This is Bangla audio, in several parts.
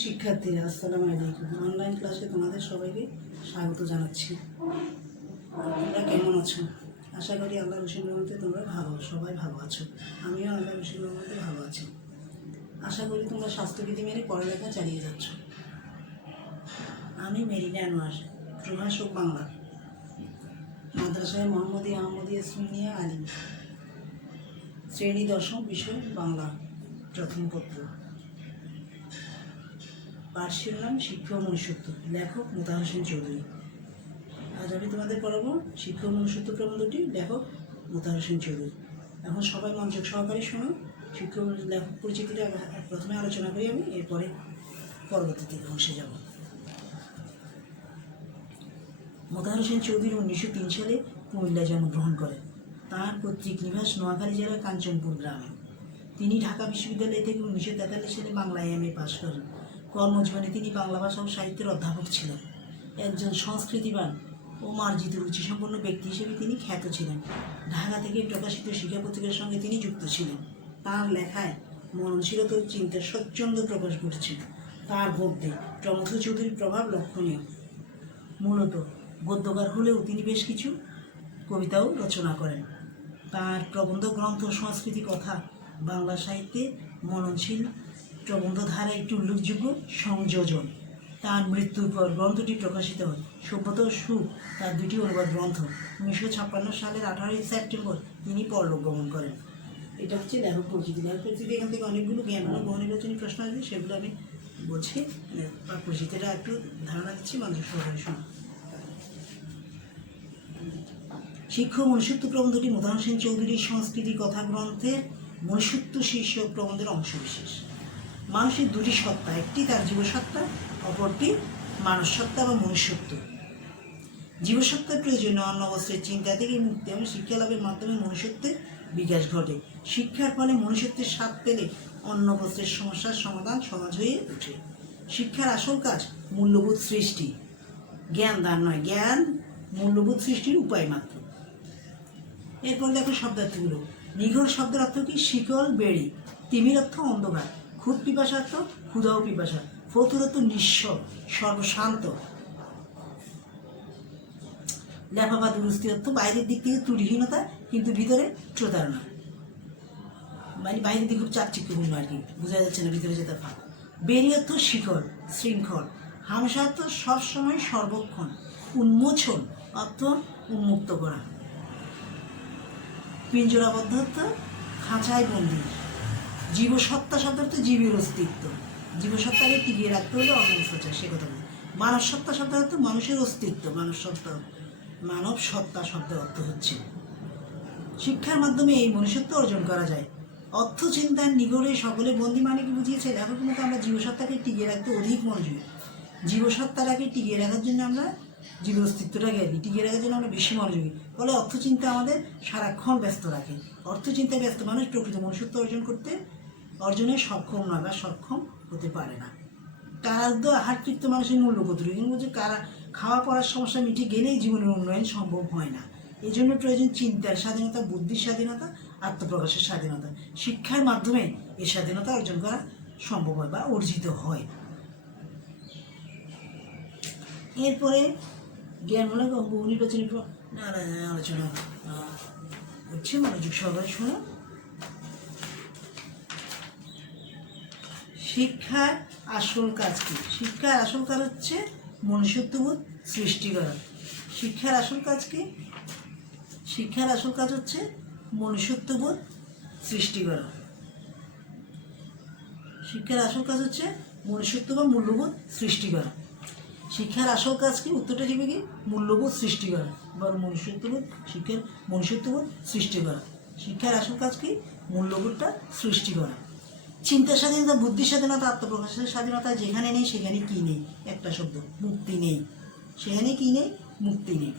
শিক্ষার্থীরা আসসালামু আলাইকুম। অনলাইন ক্লাসে তোমাদের সবাইকে স্বাগত জানাচ্ছি। তোমরা কেমন আছো? আশা করি আল্লাহ রসুল রহমতে তোমরা সবাই ভালো আছো। আমিও আল্লাহ রসুল রহমতে ভালো আছি। আশা করি তোমরা স্বাস্থ্যবিধি মেনে পড়ালেখা চালিয়ে যাচ্ছ। আমি মেরিনা আনোয়ার, প্রভাষক বাংলা, মাদ্রাসায় মোহাম্মদিয়া আহমদিয়া সুন্নিয়া আলিম, শ্রেণী দশম, বিষয় বাংলা, প্রথম পত্র। পাঠ শিরোনাম শিক্ষা ও মনুষ্যত্ব, লেখক মোতাহার হোসেন চৌধুরী। আজ আমি তোমাদের পড়াবো শিক্ষা ও মনুষ্যত্ব প্রবন্ধটি, লেখক মোতাহার হোসেন চৌধুরী। এখন সবাই মনোযোগ সহকারে শোনো। শিক্ষা ও লেখক পরিচিতিটা প্রথমে আলোচনা করি আমি, এরপরে পরবর্তীতে অংশে যাব। মোতাহার হোসেন চৌধুরী 1903 সালে কুমিল্লায় জন্মগ্রহণ করেন। তাঁর পৈতৃক নিবাস নোয়াখালী জেলার কাঞ্চনপুর গ্রামে। তিনি ঢাকা বিশ্ববিদ্যালয় থেকে 1943 সালে বাংলায় MA পাশ করেন। কর্মজীবনে তিনি বাংলা ভাষা ও সাহিত্যের অধ্যাপক ছিলেন। একজন সংস্কৃতিবান ও মার্জিত রুচিসম্পন্ন ব্যক্তি হিসেবে তিনি খ্যাত ছিলেন। ঢাকা থেকে প্রকাশিত শিক্ষা পত্রিকার সঙ্গে তিনি যুক্ত ছিলেন। তাঁর লেখায় মননশীলতা ও চিন্তার স্বচ্ছন্দ প্রকাশ ঘটেছে। তাঁর গদ্যে প্রমথ চৌধুরীর প্রভাব লক্ষণীয়। মূলত গদ্যকার হলেও তিনি বেশ কিছু কবিতাও রচনা করেন। তাঁর প্রবন্ধ গ্রন্থ সংস্কৃতি কথা বাংলা সাহিত্যে মননশীল প্রবন্ধধারা একটি উল্লেখযোগ্য সংযোজন। তাঁর মৃত্যুর পর গ্রন্থটি প্রকাশিত হয়। সভ্যতা ও সুখ তার দুটি অনুবাদ গ্রন্থ। 1956 সালের 18 সেপ্টেম্বর তিনি পরলোক গমন করেন। এটা হচ্ছে লেখক পরিচিতি। লেখক পরিচিতি এখান থেকে অনেকগুলো জ্ঞান ও বহুনির্বাচনী প্রশ্ন আসবে, সেগুলো আমি বলছি। পরিচিতিটা একটু ধারণা দিচ্ছি, মানুষের সহকারে শোনো। শিক্ষা ও মনুষ্যত্ব প্রবন্ধটি মোতাহার হোসেন চৌধুরীর সংস্কৃতি কথা গ্রন্থের মনুষ্যত্ব শীর্ষক প্রবন্ধের অংশবিশেষ। মানুষের দুটি সত্তা, একটি তার জীবসত্তা, অপরটি মানব সত্তা বা মনুষ্যত্ব। জীবসত্তার প্রয়োজনীয় অন্ন বস্ত্রের চিন্তা থেকে মুক্তি এবং শিক্ষা লাভের মাধ্যমে মনুষ্যত্বের বিকাশ ঘটে। শিক্ষার ফলে মনুষ্যত্বের স্বাদ পেলে অন্ন বস্ত্রের সমস্যার সমাধান সহজ হয়ে ওঠে। শিক্ষার আসল কাজ মূল্যবোধ সৃষ্টি, জ্ঞান দান নয়। জ্ঞান মূল্যবোধ সৃষ্টির উপায় মাত্র। এরপর দেখো শব্দার্থগুলো। নিঘর শব্দের অর্থ কি? শিকল, বেড়ি। তিমির অর্থ অন্ধকার। ক্ষুদ পিপাসা অর্থ ক্ষুধা ও পিপাসা। ফতুর অর্থ নিঃস্ব, সর্বশান্ত। লেফা বা দুরস্তি অর্থ বাইরের দিক থেকে ত্রুটিহীনতা কিন্তু ভিতরে প্রতারণা, মানে বাইরের দিকে খুব চাকচিক্যপূর্ণ আর কি, বোঝা যাচ্ছে না ভিতরে যেতে ফাঁক। বেড়ি অর্থ শিকল, শৃঙ্খল। হামসা অর্থ সবসময়, সর্বক্ষণ। উন্মোচন অর্থ উন্মুক্ত করা। পিঞ্জরাবদ্ধ অর্থ খাঁচায় বন্দি। জীবসত্তা শব্দ অর্থ জীবের অস্তিত্ব। জীবসত্তাকে টিকিয়ে রাখতে হলে অন্য প্রচার, সে কথা বলি। মানব সত্তা শব্দ অর্থ মানুষের অস্তিত্ব। মানব সত্তা শব্দের অর্থ হচ্ছে শিক্ষার মাধ্যমে এই মনুষ্যত্ব অর্জন করা যায়। অর্থ চিন্তার নিগড়ে সকলে বন্দি মানে কি বুঝিয়েছে? লেখক মতো আমরা জীবসত্তাকে টিকিয়ে রাখতে অধিক মনোযোগী। জীবসত্তাটাকে টিকিয়ে রাখার জন্য আমরা, জীবের অস্তিত্বটাকে আর কি টিকিয়ে রাখার জন্য আমরা বেশি মনোযোগী। ফলে অর্থচিন্তা আমাদের সারাক্ষণ ব্যস্ত রাখে। অর্থচিন্তায় ব্যস্ত মানুষ প্রকৃত মনুষ্যত্ব অর্জনে সক্ষম নয় বা সক্ষম হতে পারে না। কারাদ্য আহারতৃপ্ত মানুষের মূল্য কতটুকু? কিন্তু যে খাওয়া পড়ার সমস্যা মিটে গেলেই জীবনের উন্নয়ন সম্ভব হয় না। এই জন্য প্রয়োজন চিন্তার স্বাধীনতা, বুদ্ধির স্বাধীনতা, আত্মপ্রকাশের স্বাধীনতা। শিক্ষার মাধ্যমে এই স্বাধীনতা অর্জন করা সম্ভব হয় বা অর্জিত হয়। এরপরে জ্ঞানমূলক ও বহুনির্বাচনী আলোচনা হচ্ছে, মনোযোগ সহকারে শোনো। শিক্ষার আসল কাজ কি? শিক্ষার আসল কাজ হচ্ছে মনুষ্যত্ববোধ সৃষ্টি করা। শিক্ষার আসল কাজ কি? শিক্ষার আসল কাজ হচ্ছে মনুষ্যত্ববোধ সৃষ্টি করা। শিক্ষার আসল কাজ হচ্ছে মনুষ্যত্ব বা মূল্যবোধ সৃষ্টি করা। শিক্ষার আসল কাজ কি? উত্তরটা দিবে কি? মূল্যবোধ সৃষ্টি করা বা মনুষ্যত্ববোধ। শিক্ষার মনুষ্যত্ববোধ সৃষ্টি করা। শিক্ষার আসল কাজ কি? মূল্যবোধটা সৃষ্টি করা। চিন্তার স্বাধীনতা, বুদ্ধির স্বাধীনতা, আত্মপ্রকাশের স্বাধীনতা যেখানে নেই সেখানে কি নেই? একটা শব্দ, মুক্তি নেই। সেখানে কি নেই? মুক্তি নেই।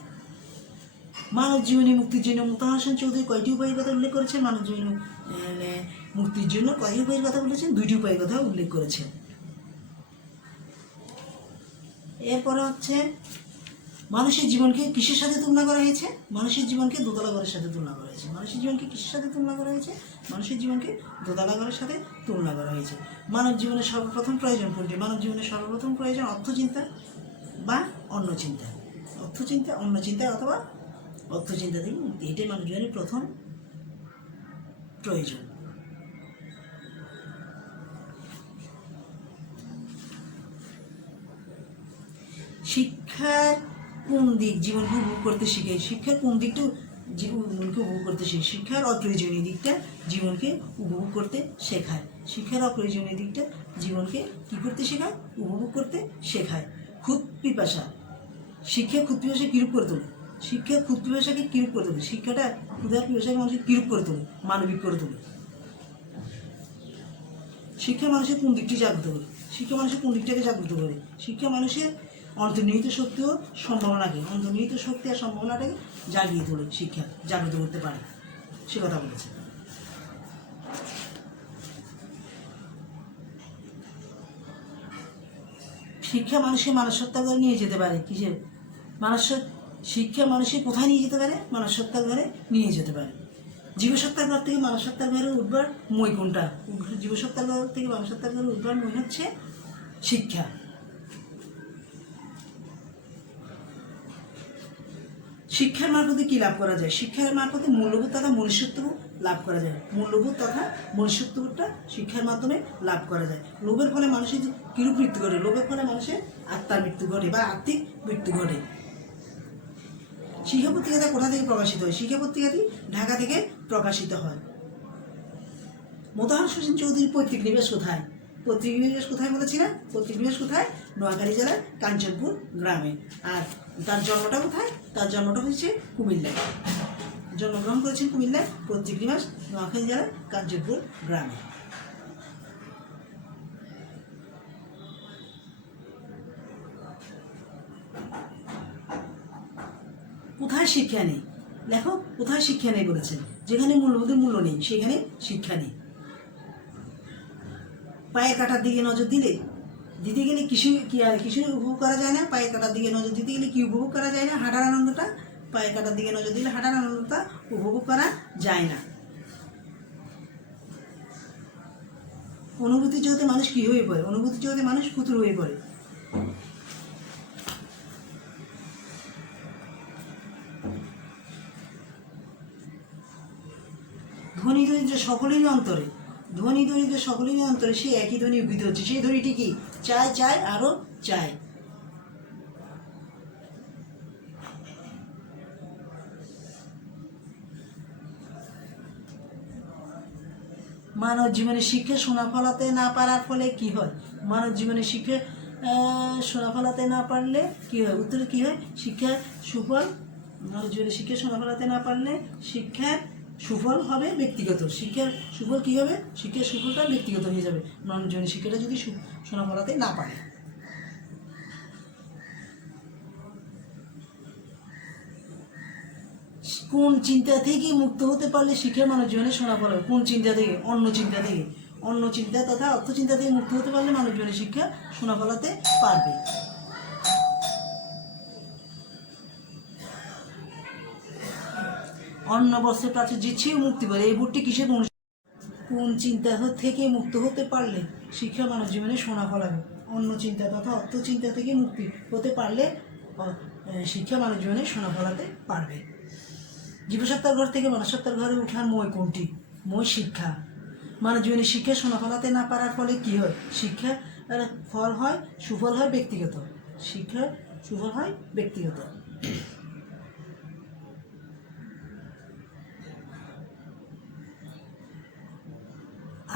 মানব জীবনে মুক্তির জন্য মোতাহার হোসেন চৌধুরী কয়টি উপায়ের কথা উল্লেখ করেছেন? মানব জীবনে মুক্তির জন্য কয়টি উপায়ের কথা বলেছেন? 2টি উপায়ের কথা উল্লেখ করেছেন। এরপরে হচ্ছে মানুষের জীবনকে কিসের সাথে তুলনা করা হয়েছে? মানুষের জীবনকে দোতলা ঘরের সাথে তুলনা করা হয়েছে। মানুষের জীবনকে কিসের সাথে তুলনা করা হয়েছে? মানুষের জীবনকে দোতলা ঘরের সাথে তুলনা করা হয়েছে। মানব জীবনের সর্বপ্রথম প্রয়োজন কোনটি? মানব জীবনের সর্বপ্রথম প্রয়োজন অর্থচিন্তা বা অন্য চিন্তা। অর্থচিন্তা, অন্য চিন্তা অথবা অর্থচিন্তা থেকে মুক্তি, এটাই মানব জীবনের প্রথম প্রয়োজন। শিক্ষার কোন দিক জীবনকে উপভোগ করতে শিখে? শিক্ষার কোন দিকটা জীবনকে উপভোগ করতে শিখে? শিক্ষার অপ্রয়োজনীয় দিকটা জীবনকে উপভোগ করতে শেখায়। শিক্ষার অপ্রয়োজনীয় দিকটা জীবনকে কী করতে শেখায়? উপভোগ করতে শেখায়। ক্ষুদ পিপাসা, শিক্ষা ক্ষুদ পিপাসা কিরূপ করে তোলে? শিক্ষা ক্ষুদ পিপাসাকে কিরূপ করে তোলে? শিক্ষাটা ক্ষুধার পিপাসাকে মানুষকে কিরূপ করে তোলে? মানবিক করে তোলে। শিক্ষা মানুষের কোন দিকটি জাগ্রত করে? শিক্ষা মানুষের কোন দিকটাকে জাগ্রত করে? শিক্ষা মানুষের অন্তর্নিহিত শক্তি ও সম্ভাবনাকে, অন্তর্নিহিত শক্তি আর সম্ভাবনাটাকে জাগিয়ে তোলে। শিক্ষা জাগ্রত করতে পারে, সে কথা বলেছে। শিক্ষা মানুষের মানসত্তার ঘরে নিয়ে যেতে পারে। কিসের শিক্ষা মানুষের কোথায় নিয়ে যেতে পারে? মানসত্তার ঘরে নিয়ে যেতে পারে। জীবসত্তার ঘর থেকে মানসত্তার ঘরে উঠবার মই কোনটা? জীবসত্তার ঘর থেকে মানসত্তার ঘরে উঠবার মই হচ্ছে শিক্ষা। শিক্ষার মারফতে কী লাভ করা যায়? শিক্ষার মারফতে মূল্যবোধ তথা মনুষ্যত্ববোধ লাভ করা যায়। মূল্যবোধ তথা মনুষ্যত্ববোধটা শিক্ষার মাধ্যমে লাভ করা যায়। লোভের ফলে মানুষের যে কিরূপ মৃত্যু ঘটে? লোভের ফলে মানুষের আত্মার মৃত্যু ঘটে বা আত্মিক মৃত্যু ঘটে। শিক্ষা পত্রিকাটা কোথা থেকে প্রকাশিত হয়? শিক্ষা পত্রিকাটি ঢাকা থেকে প্রকাশিত হয়। মোতাহার হোসেন চৌধুরীর পৈতৃক নিবাস কোথায়? পৈতৃক নিবাস কোথায় বলেছি না? পৈতৃক নিবাস কোথায়? নোয়াখালী জেলার কাঞ্চনপুর গ্রামে। আর তার জন্মটা কোথায়? তার জন্মটা হচ্ছে কুমিল্লায়। জন্মগ্রহণ করেছেন কুমিল্লায়। পৈতৃক নিবাস নোয়াখালী জেলার কাঞ্চনপুর গ্রামে। কোথায় শিক্ষা নেই? লেখো, কোথায় শিক্ষা নেই বলেছেন? যেখানে মূল্যবোধের মূল্য নেই সেখানে শিক্ষা নেই। পায়ের কাটার দিকে নজর দিতে গেলে কিছু উপভোগ করা যায় না। পায়ের কাটার দিকে নজর দিতে গেলে কি উপভোগ করা যায় না? হাঁটার আনন্দটা। পায়ের কাটার দিকে নজর দিলে হাঁটার আনন্দটা উপভোগ করা যায় না। অনুভূতির জগতে মানুষ কি হয়ে পড়ে? অনুভূতির জগতে মানুষ ফুতুর হয়ে পড়ে। ধনী দরিদ্র সকলেরই অন্তরে, ধনী দরিদ্র সকলেরই অন্তরে সে একই ধ্বনি উদ্ভিত হচ্ছে। সেই ধ্বনিটি কি? চায়, চায়, আরো চায়। মানব জীবনে শিক্ষা সোনা ফলাতে না পারার ফলে কি হয়? মানব জীবনে শিক্ষা সোনা ফলাতে না পারলে কি হয়? উত্তরে কি হয়? শিক্ষার সুফল, মানব জীবনে শিক্ষা সোনা ফলাতে না পারলে শিক্ষার সুফল হবে ব্যক্তিগত। শিক্ষার সুফল কী হবে? শিক্ষার সুফলটা ব্যক্তিগত হয়ে যাবে মানব জীবনে শিক্ষাটা যদি সোনা ফলাতে না পারে। কোন চিন্তা থেকে মুক্ত হতে পারলে শিক্ষা মানব জীবনে সোনা ফল হবে? কোন চিন্তা থেকে? অন্য চিন্তা থেকে। অন্য চিন্তা তথা অর্থচিন্তা থেকে মুক্ত হতে পারলে মানব জীবনে শিক্ষা সোনা ফলাতে পারবে। অন্ন বস্ত্র প্রাচুর্য চেয়েও মুক্তি পারে। এই বুটটি কিসের? কোন চিন্তা থেকে মুক্ত হতে পারলে শিক্ষা মানব জীবনে সোনা ফলাবে? অন্য চিন্তা তথা অর্থচিন্তা থেকে মুক্তি হতে পারলে শিক্ষা মানব জীবনে সোনা ফলাতে পারবে। জীবসত্তার ঘর থেকে মানসত্তার ঘরে ওঠার মই কোনটি? মই শিক্ষা। মানব জীবনে শিক্ষা সোনা ফলাতে না পারার ফলে কি হয়? শিক্ষার ফল হয়, সুফল হয় ব্যক্তিগত। শিক্ষার সুফল হয় ব্যক্তিগত।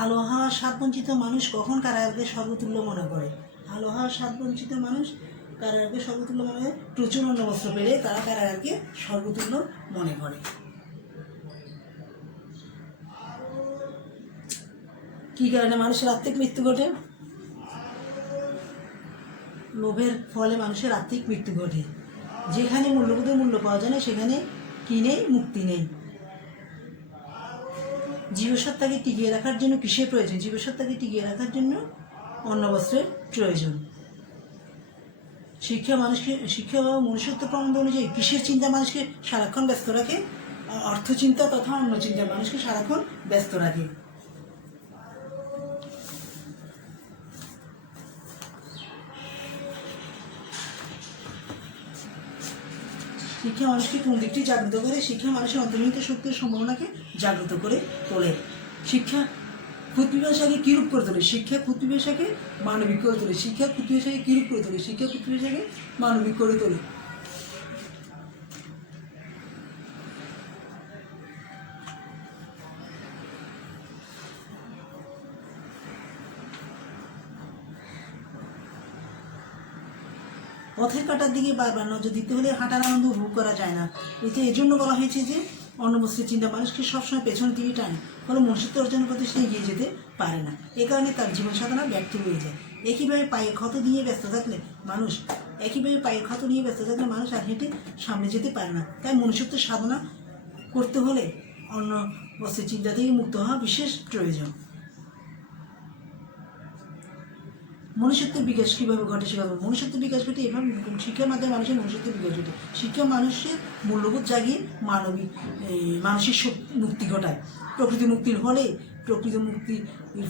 আলো হাওয়ার স্বাদবঞ্চিত মানুষ কখন কারাগারকে স্বর্গতুল্য মনে করে? আলো হাওয়ার স্বাদবঞ্চিত মানুষ কারাগারকে স্বর্গতুল্য মনে করে প্রচুর অন্ন বস্ত্র পেলে তারা কারাগারকে স্বর্গতুল্য মনে করে। কি কারণে মানুষের আত্মিক মৃত্যু ঘটে? লোভের ফলে মানুষের আত্মিক মৃত্যু ঘটে। যেখানে মূল্যবোধের মূল্য পাওয়া যায় না সেখানে কি নেই? মুক্তি নেই। জীবসত্তাকে টিকিয়ে রাখার জন্য কিসের প্রয়োজন? জীবসত্তাকে টিকিয়ে রাখার জন্য অন্ন বস্ত্রের প্রয়োজন। শিক্ষা বা মনুষ্যত্ব প্রবন্ধ অনুযায়ী কিসের চিন্তা মানুষকে সারাক্ষণ ব্যস্ত রাখে? অর্থ চিন্তা তথা অন্য চিন্তা মানুষকে সারাক্ষণ ব্যস্ত রাখে। শিক্ষা মানুষকে কোন দিকটি জাগ্রত করে? শিক্ষা মানুষের অন্তর্নিহিত শক্তির সম্ভাবনাকে জাগ্রত করে তোলে। শিক্ষা খুদ পিপাসাকে কী রূপ করে তোলে? শিক্ষা খুদ পিপাসাকে মানবিক করে তোলে। শিক্ষা খুদ পিপাসাকে কী রূপ করে তোলে? শিক্ষা খুদ পিপাসাকে মানবিক করে তোলে। পথের কাটার দিকে বারবার নজর দিতে হলে হাঁটার আনন্দ উপভোগ করা যায় না। এতে এজন্য বলা হয়েছে যে অন্নবস্ত্রের চিন্তা মানুষকে সবসময় পেছনের দিকে টানে, ফলে মনুষ্যত্ব অর্জনের পথে সে এগিয়ে যেতে পারে না। এ কারণে তার জীবন সাধনা ব্যর্থ হয়ে যায়। একইভাবে পায়ে ক্ষত নিয়ে ব্যস্ত থাকলে মানুষ আর হেঁটে সামনে যেতে পারে না। তাই মনুষ্যত্ব সাধনা করতে হলে অন্য বস্ত্রের চিন্তা থেকে মুক্ত হওয়া বিশেষ প্রয়োজন। মনুষ্যত্বের বিকাশ কীভাবে ঘটে সেভাবে মনুষ্যত্বের বিকাশ ঘটে এভাবে শিক্ষার মাধ্যমে মানুষের মনুষ্যত্বের বিকাশ ঘটে। শিক্ষা মানুষের মূল্যবোধ জাগিয়ে মানসিক মুক্তি ঘটায়। প্রকৃতি মুক্তির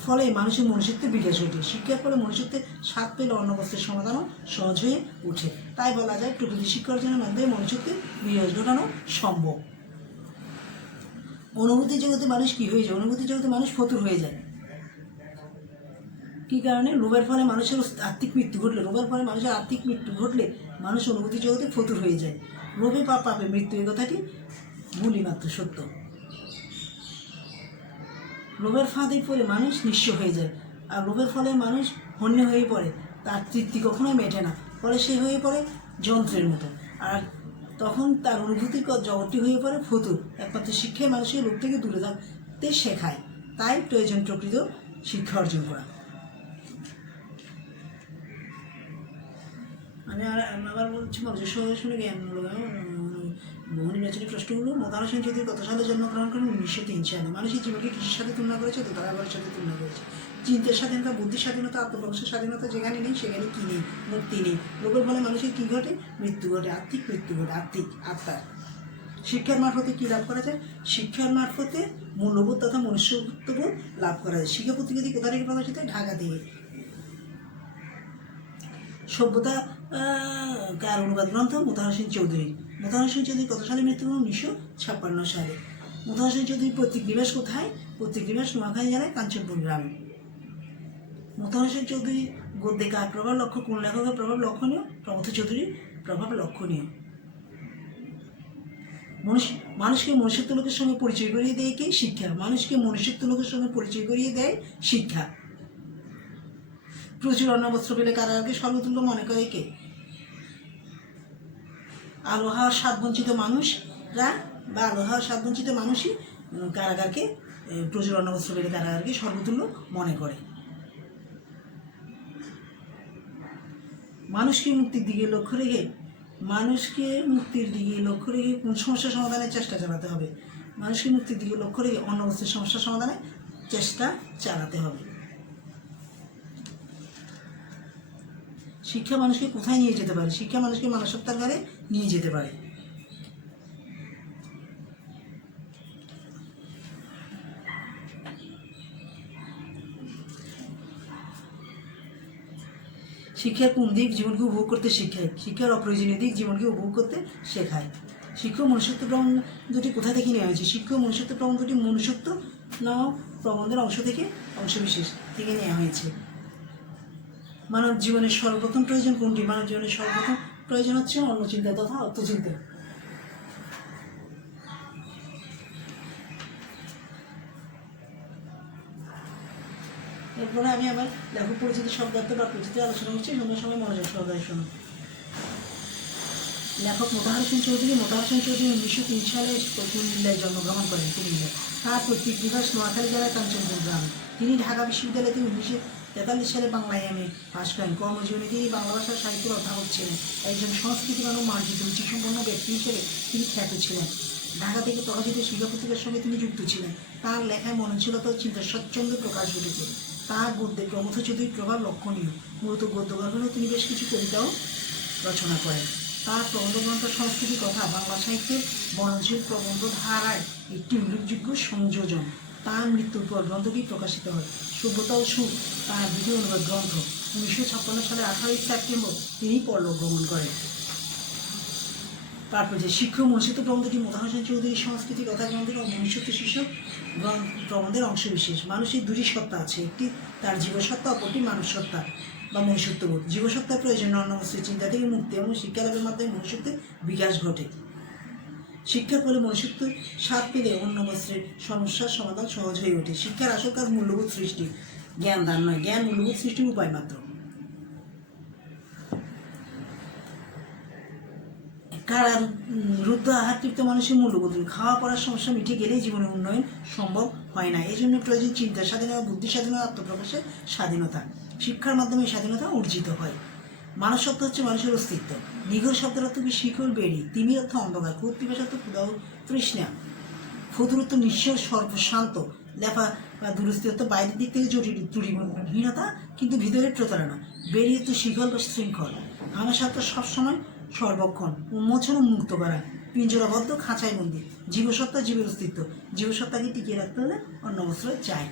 ফলে মানুষের মনুষ্যত্বের বিকাশ ঘটে। শিক্ষার ফলে মনুষ্যত্বের স্বাদ পেলে অন্য বস্তুর সমাধানও সহজ হয়ে ওঠে। তাই বলা যায় প্রকৃতি শিক্ষা অর্জনের মাধ্যমে মনুষ্যত্বের বিকাশ ঘটানো সম্ভব। অনুভূতি জগতে মানুষ কী হয়ে যায়? অনুভূতি জগতে মানুষ ফতুর হয়ে যায়। কী কারণে? লোভের ফলে মানুষের আর্থিক মৃত্যু ঘটলে মানুষ অনুভূতি জগতে ফতুর হয়ে যায়। লোভে বা পাপে মৃত্যু, এ কথাটি ভুলই মাত্র সত্য। লোভের ফাঁদে পড়ে মানুষ নিঃস্ব হয়ে যায়, আর লোভের ফলে মানুষ হন্য হয়ে পড়ে, তার তৃপ্তি কখনোই মেটে না, ফলে সে হয়ে পড়ে যন্ত্রের মতো, আর তখন তার অনুভূতির জগৎটি হয়ে পড়ে ফতুর। একমাত্র শিক্ষায় মানুষের লোভ থেকে দূরে থাকতে শেখায়। তাই প্রয়োজন প্রকৃত শিক্ষা অর্জন করা। আমি আবার বলছি মনোযোগ সহকারে শুনে জ্ঞান বহু নির্বাচনী প্রশ্নগুলো। মমতাজ হোসেন চৌধুরী কত সালে জন্মগ্রহণ করেন? 1903 সালে। মানুষের জীবনকে কৃষির সাথে তুলনা করেছে, দোকানের সাথে তুলনা করেছে। চিন্তার স্বাধীনতা, বুদ্ধির স্বাধীনতা, আত্মপ্রকাশের স্বাধীনতা যেখানে নেই সেখানে কী নেই? মুক্তি নেই। লোভের ফলে মানুষের কী ঘটে? মৃত্যু ঘটে, আত্মিক মৃত্যু ঘটে, আত্মার। শিক্ষার মারফতে কী লাভ করা যায়? শিক্ষার মারফতে মূল্যবোধ তথা মনুষ্যত্ববোধ লাভ করা যায়। শিক্ষা পত্রিকাটি কোথা থেকে প্রকাশিত হয়? ঢাকা থেকে। সভ্যতা কার অনুবাদ গ্রন্থ? মমতাজ হোসেন চৌধুরী। মমতাজ হোসেন চৌধুরী কত সালে মৃত্যুবরণ? 1956 সালে। মমতাজ হোসেন চৌধুরীর পৈতৃক নিবাস কোথায়? পৈতৃক নিবাস নোয়াখালী জেলায় কাঞ্চনপুর গ্রামে। মমতাজ হোসেন চৌধুরী গদ্যে কার প্রভাব লক্ষ্য? কোন লেখকের প্রভাব লক্ষণীয়? প্রমথ চৌধুরীর প্রভাব লক্ষণীয়। মানুষকে মনুষ্যত্ব লোকের সঙ্গে পরিচয় করিয়ে দেয় কে? শিক্ষা। মানুষকে মনুষ্যত্ব লোকের সঙ্গে পরিচয় করিয়ে দেয় শিক্ষা। প্রচুর অন্নবস্ত্র পেলে কারাগারকে সর্বতুল্য মনে করে কে? আলো হাওয়ার স্বাদ বঞ্চিত মানুষই কারাগারকে, প্রচুর অন্নবস্ত্র পেলে কারাগারকে সর্বতুল্য মনে করে। মানুষকে মুক্তির দিকে লক্ষ্য রেখে কোন সমস্যা সমাধানের চেষ্টা চালাতে হবে? মানুষকে মুক্তির দিকে লক্ষ্য রেখে অন্নবস্ত্রের সমস্যা সমাধানের চেষ্টা চালাতে হবে। শিক্ষা মানুষকে কোথায় নিয়ে যেতে পারে? শিক্ষা মানুষকে মানসত্তার ঘরে নিয়ে যেতে পারে। শিক্ষার কোন দিক জীবনকে উপভোগ করতে শেখায়? শিক্ষার অপ্রয়োজনীয় দিক জীবনকে উপভোগ করতে শেখায়। শিক্ষা মনুষ্যত্ব প্রবন্ধ দুটি কোথা থেকে নেওয়া হয়েছে? শিক্ষা মনুষ্যত্ব প্রবন্ধ দুটি মনুষ্যত্ব নামক প্রবন্ধের অংশবিশেষ থেকে নেওয়া হয়েছে। মানব জীবনের সর্বপ্রথম প্রয়োজন কোনটি? মানব জীবনের সর্বপ্রথম প্রয়োজন হচ্ছে অন্নচিন্তা তথা অর্থচিন্তা। এরপরে আমি আমার লেখক পরিচিতি শব্দার্থ বা পরিচিতি আলোচনা করছি, সময় সময় মনোযোগ সহকারে শোনো। লেখক মমতাজ হোসেন চৌধুরী। মমতাজ হোসেন চৌধুরী 1903 সালে কুমিল্লায় জন্মগ্রহণ করেন। তার পৈতৃক নিবাস নোয়াখালী জেলার কাঞ্চনপুর গ্রামে। তিনি ঢাকা বিশ্ববিদ্যালয় থেকে 1943 সালে বাংলা এম.এ পাশ করেন। কর্মজীবনে তিনি বাংলা ভাষার সাহিত্যের অধ্যাপক ছিলেন। একজন সংস্কৃতিবান ও মার্জিত রুচিসম্পন্ন ব্যক্তি হিসেবে তিনি খ্যাত ছিলেন। ঢাকা থেকে প্রকাশিত শিক্ষা পত্রিকার সঙ্গে তিনি যুক্ত ছিলেন। তাঁর লেখায় মননশীলতা ও চিন্তার স্বচ্ছন্দে প্রকাশ ঘটেছে। তাঁর গদ্যে প্রমথ চৌধুরীর প্রভাব লক্ষণীয়। মূলত গদ্য গল্পেও তিনি বেশ কিছু কবিতাও রচনা করেন। তার প্রবন্ধ গ্রন্থ সংস্কৃতি কথা বাংলা সাহিত্যের বননশীল প্রবন্ধ ধারায় একটি উল্লেখযোগ্য সংযোজন। তার মৃত্যুর পর গ্রন্থটি প্রকাশিত হয়। সভ্যতা ও সুখ তার দ্বিতীয় অনুবাদ গ্রন্থ। 1956 সালের 18 সেপ্টেম্বর তিনি পরলোক গমন করেন। তারপর যে শিক্ষক মনুষ্যত্ব প্রবন্ধটি মোতাহার হোসেন চৌধুরীর সংস্কৃতি কথা গ্রন্থের ও মনুষ্যত্ব শীর্ষক প্রবন্ধের অংশবিশেষ। মানুষের দুটি সত্তা আছে, একটি তার জীবসত্তা, অপরটি মানুষ সত্তা বা মনুষ্যত্ববোধ। জীবসত্তার প্রয়োজন অন্নবস্ত্রের চিন্তা থেকে মুক্তি এবং শিক্ষালাভের মাধ্যমে মনুষ্যত্বের বিকাশ ঘটে। শিক্ষার ফলে মনুষ্যত্বের স্বাদ পেলে অন্নবস্ত্রের সমস্যার সমাধান সহজ হয়ে ওঠে। শিক্ষার আসল কাজ মূল্যবোধ সৃষ্টি, জ্ঞান দান নয়। জ্ঞান মূল্যবোধ সৃষ্টির উপায় মাত্র। কারণ রুদ্ধ আহার তৃপ্ত মানুষের মূল্যবোধ, খাওয়া পড়ার সমস্যা মিটে গেলেই জীবনের উন্নয়ন সম্ভব হয় না। এই জন্য প্রয়োজন চিন্তা স্বাধীনতা, বুদ্ধি স্বাধীনতা, আত্মপ্রকাশের স্বাধীনতা। শিক্ষার মাধ্যমে স্বাধীনতা অর্জিত হয়। মানব শব্দ হচ্ছে মানুষের অস্তিত্ব। নিঘর শব্দের অর্থ কি? শিকড়, বেড়ি। তিমির অর্থ অন্ধকার। ক্ষুদ পিপাসা অর্থ ক্ষুধা ও তৃষ্ণা। ক্ষুদ্র অর্থ নিঃস্ব, শান্ত। লেফা বা দুরস্তি অর্থ বাইরের দিক থেকে জটিল ত্রুটিহীনতা কিন্তু ভিতরের প্রতারণা। বেড়ি অর্থ শিকল বা শৃঙ্খল। হামেশা অর্থ সবসময় সর্বক্ষণ। উন্মোচন ও মুক্ত করা। পিঞ্জরাবদ্ধ, খাঁচায় বন্দি। জীবসত্তা, জীবের অস্তিত্ব। জীবসত্তাকে টিকিয়ে রাখতে হলে অন্নবস্ত্র চাই।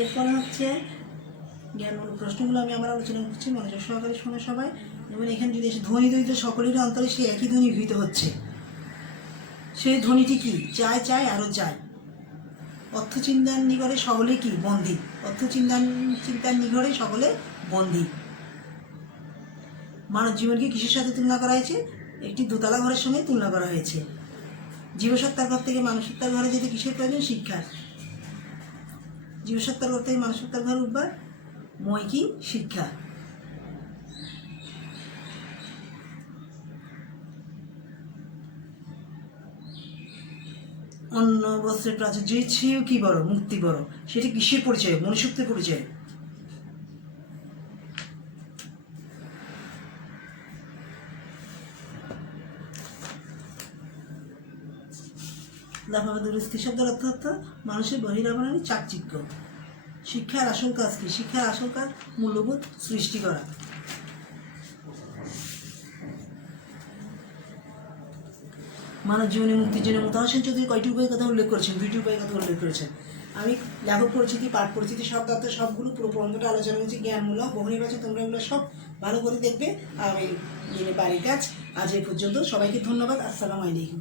এরপরে হচ্ছে জ্ঞানমূলক প্রশ্নগুলো আমি আমার আলোচনা করছি, মনোযোগ সহকারে শোনো সবাই। যেমন এখানে যদি এসে ধ্বনি দরিদ্র সকলের অন্তরে সেই একই ধ্বনি গৃহীত হচ্ছে। সেই ধ্বনিটি কি? চাই চাই আরও চাই। অর্থচিন্তার নিগড়ে সকলে কি? বন্দী। চিন্তার নিগড়ে সকলে বন্দী। মানব জীবনকে কিসের সাথে তুলনা করা হয়েছে? একটি দোতলা ঘরের সঙ্গে তুলনা করা হয়েছে। জীবসত্তার ঘর থেকে মানসত্তার ঘরে যেতে কিসের প্রয়োজন? শিক্ষার। জীবসত্তার ঘর থেকে মানসত্তার ঘর উঠবার মই কি? শিক্ষা। অন্য বস্ত্রের প্রাচুর্যের চেয়েও কি বড়? মুক্তি বড়। সেটি কিসের পরিচয়? মনুষ্যত্বের পরিচয়। লাফাবাদুরস্তি শব্দের অর্থ মানুষের বহিরাবরণে চাকচিক্য। শিক্ষার আসল কাজ কি? শিক্ষার আসল কাজ মূল্যবোধ সৃষ্টি করা। মানব জীবনে মুক্তির জন্য মোতাহার হোসেন চৌধুরী কয়টি উপায়ের কথা উল্লেখ করেছেন? দুইটি উপায়ের কথা উল্লেখ করেছেন। আমি লেখক পরিচিতি, পাঠ পরিচিতি, শব্দার্থ সবগুলো পুরো প্রবন্ধটা আলোচনা করছি। জ্ঞানমূলক, বহুনির্বাচন। তোমরা এগুলো সব ভালো করে দেখবে। আমি বাড়ির কাজ। আজ এই পর্যন্ত। সবাইকে ধন্যবাদ। আসসালামু আলাইকুম।